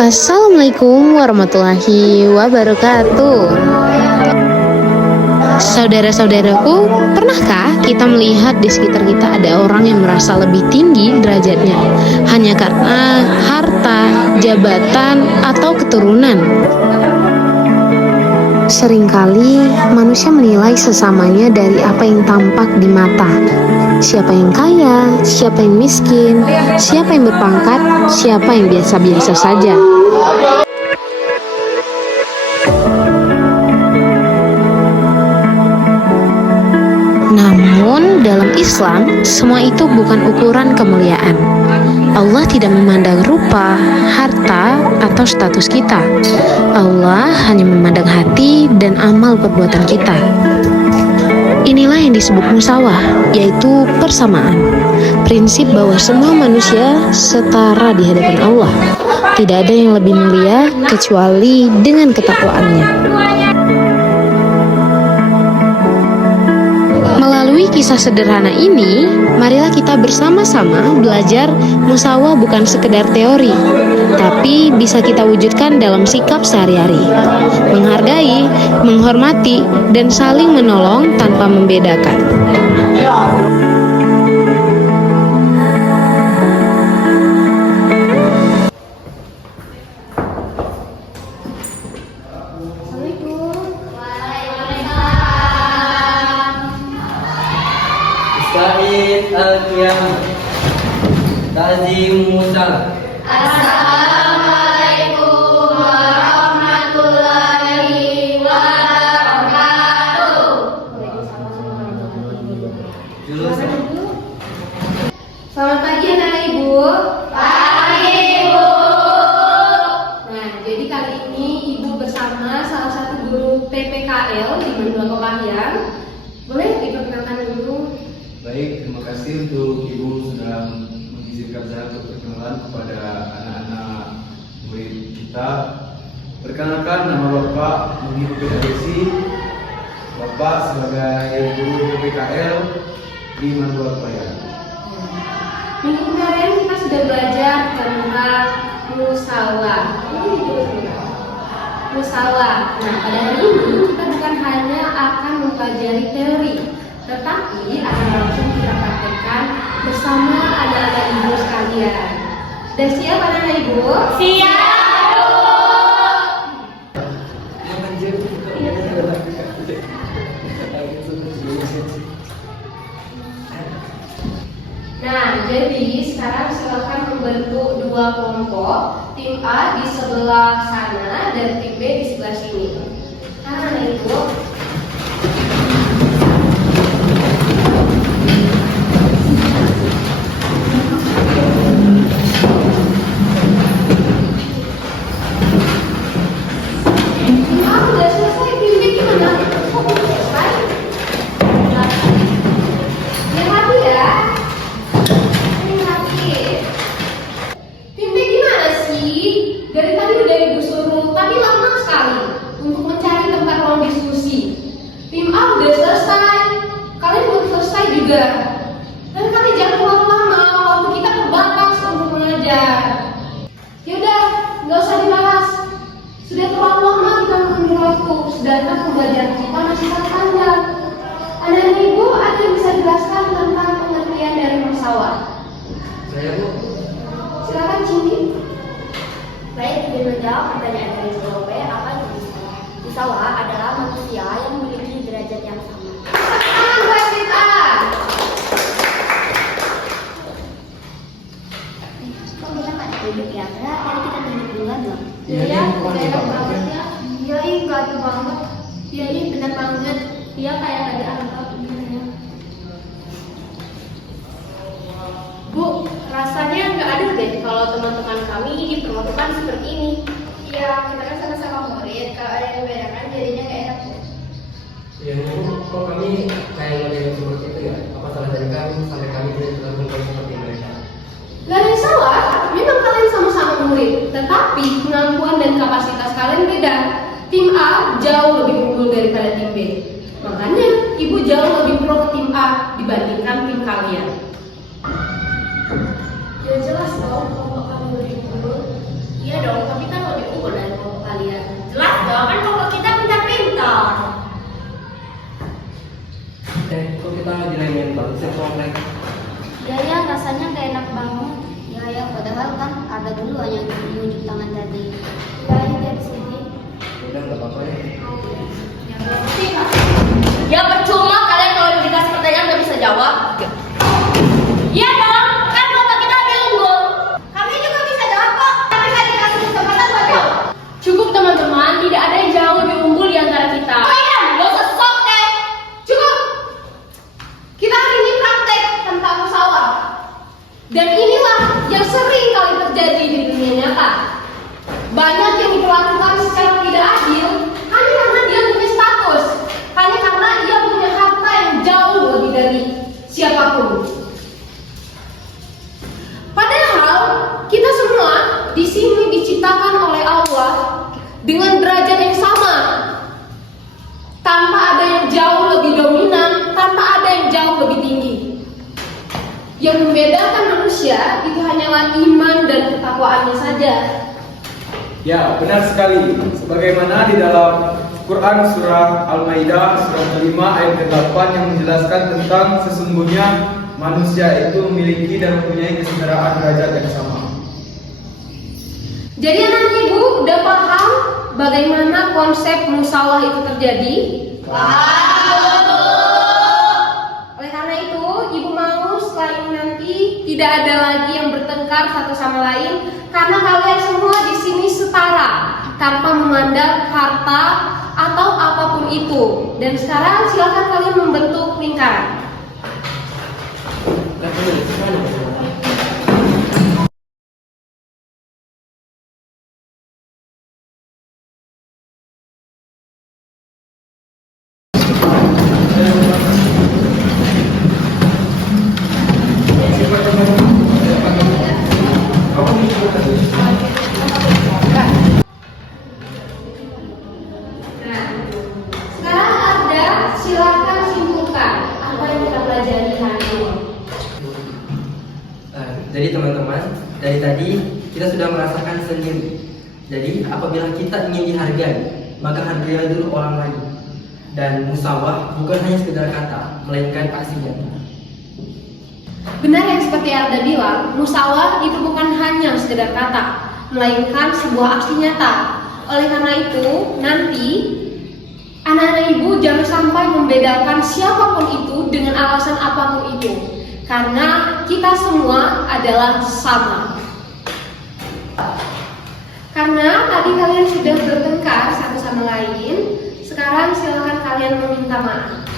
Assalamualaikum warahmatullahi wabarakatuh. Saudara-saudaraku, pernahkah kita melihat di sekitar kita ada orang yang merasa lebih tinggi derajatnya hanya karena harta, jabatan, atau keturunan? Seringkali manusia menilai sesamanya dari apa yang tampak di mata. Siapa yang kaya, siapa yang miskin, siapa yang berpangkat, siapa yang biasa-biasa saja. Namun dalam Islam, semua itu bukan ukuran kemuliaan. Allah tidak memandang rupa, harta, atau status kita. Allah hanya memandang hati dan amal perbuatan kita. Inilah yang disebut musawah, yaitu persamaan. Prinsip bahwa semua manusia setara di hadapan Allah. Tidak ada yang lebih mulia kecuali dengan ketakwaannya. Melalui kisah sederhana ini, marilah kita bersama-sama belajar musawah bukan sekedar teori, tapi bisa kita wujudkan dalam sikap sehari-hari. Menghargai, menghormati, dan saling menolong tanpa membedakan. Said al-Qiyam Ta'zim Musa. Assalamualaikum warahmatullahi wabarakatuh. Selamat pagi anak ibu. Pagi ibu. Nah, jadi kali ini ibu bersama salah satu guru PPKL di Mandua Kepahyang. Boleh diperkenalkan dulu? Baik, terima kasih untuk Ibu sudah mengizinkan saya untuk perkenalan kepada anak-anak murid kita. Perkenalkan, nama Bapak Muhyiddin Bedadesi. Bapak sebagai guru PPKL di Mandua Kepahyang. Minggu kemarin kita sudah belajar tentang musawah. Musawah. Nah, pada hari ini kita bukan hanya akan mempelajari teori, tetapi akan langsung kita praktekkan bersama anak-anak ibu sekalian. Sudah siap anak-anak ibu? Siap! Nah, jadi sekarang silakan membentuk dua kelompok. Tim A di sebelah sana dan tim B di sebelah sini. Anak-anak ibu. Dari tadi udah ibu suruh, tapi lama sekali untuk mencari tempat ruang diskusi. Tim A udah selesai, kalian belum selesai juga. Dan kalian jangan terlalu lama, waktu kita terbatas untuk mengajar. Yaudah, nggak usah dibalas. Sudah terlalu lama kita menunggu waktu, sedangkan pembelajaran kita masih sangat panjang. Anak ibu ada yang bisa jelaskan tentang pengertian dari musawah? Saya Bu. Silakan Cindy. Baik, dengan menjawab pertanyaan dari Sobat B, apa itu musawah? Musawah adalah manusia yang memiliki derajat yang sama. Buat kita. Kok kita nggak duduk ya? Karena tadi kita duduk duluan dong. Iya, enak banget ya. Iya, enggak tuh banget. Iya, ini benar banget. Iya, kayak nggak dianggap ya. Bu, rasanya nggak adil deh kalau teman-teman kami diperlakukan seperti ini. Iya, kita kan sama-sama murid. Kalau ada yang membedakan, jadinya nggak enak. Ya Bu, kok kami kayak ada yang seperti itu ya? Apa salah dari kami sampai kami tidak diperlakukan seperti mereka? Gak ada yang salah, memang kalian sama-sama murid. Tetapi kemampuan dan kapasitas kalian beda. Tim A jauh lebih unggul daripada tim B. Makanya, ibu jauh lebih pro ke tim A dibandingkan tim kalian. Ya jelas dong, kalau kamu lebih unggul. Iya dong, tapi kan dosen komplek. Ya, rasanya gak enak banget. Ya, padahal kan ada dulu yang menunjuk tangan tadi. Ya, di sini. Udah nggak apa-apa ya. Ya percuma kalian kalau dikasih pertanyaan nggak bisa jawab. Iya dong, kan bapak kita ambil unggul. Kami juga bisa jawab kok, tapi nggak dikasih kesempatan buat jawab. Cukup teman-teman, tidak ada yang jauh lebih unggul di antara kita. Oh iya, gak usah sok deh. Cukup. Kita hari ini praktek tentang musyawarah. Dan inilah yang sering kali terjadi di dunia nyata. Banyak yang diperlakukan secara tidak adil hanya karena dia punya status, hanya karena dia punya harta yang jauh lebih dari siapapun. Padahal kita semua di sini diciptakan oleh Allah dengan derajat yang sama, tanpa ada yang jauh lebih dominan, tanpa ada yang jauh lebih tinggi. Yang membedakan manusia itu hanyalah iman dan ketakwaannya saja. Ya, benar sekali. Sebagaimana di dalam Quran surah Al-Maidah surah kelima ayat ke-8 yang menjelaskan tentang sesungguhnya manusia itu memiliki dan mempunyai kesetaraan derajat yang sama. Jadi anak ibu udah paham bagaimana konsep musyawarah itu terjadi? Oleh karena itu, ibu mau setelah ini nanti tidak ada lagi yang bertengkar satu sama lain, karena kalian semua di sini setara tanpa memandang harta atau apapun itu. Dan sekarang silakan kalian membentuk lingkaran. Sekarang ada, silakan simpulkan apa yang kita pelajari hari ini. Jadi teman-teman, dari tadi kita sudah merasakan sendiri. Jadi apabila kita ingin dihargai, maka hargailah dulu orang lain. Dan musyawarah bukan hanya sekedar kata, melainkan aksi nyata. Benar yang seperti Arda bilang, musyawarah itu bukan hanya sekedar kata, melainkan sebuah aksi nyata. Oleh karena itu, nanti anak-anak ibu jangan sampai membedakan siapapun itu dengan alasan apapun itu, karena kita semua adalah sama. Karena tadi kalian sudah bertengkar satu sama lain, sekarang silakan kalian meminta maaf.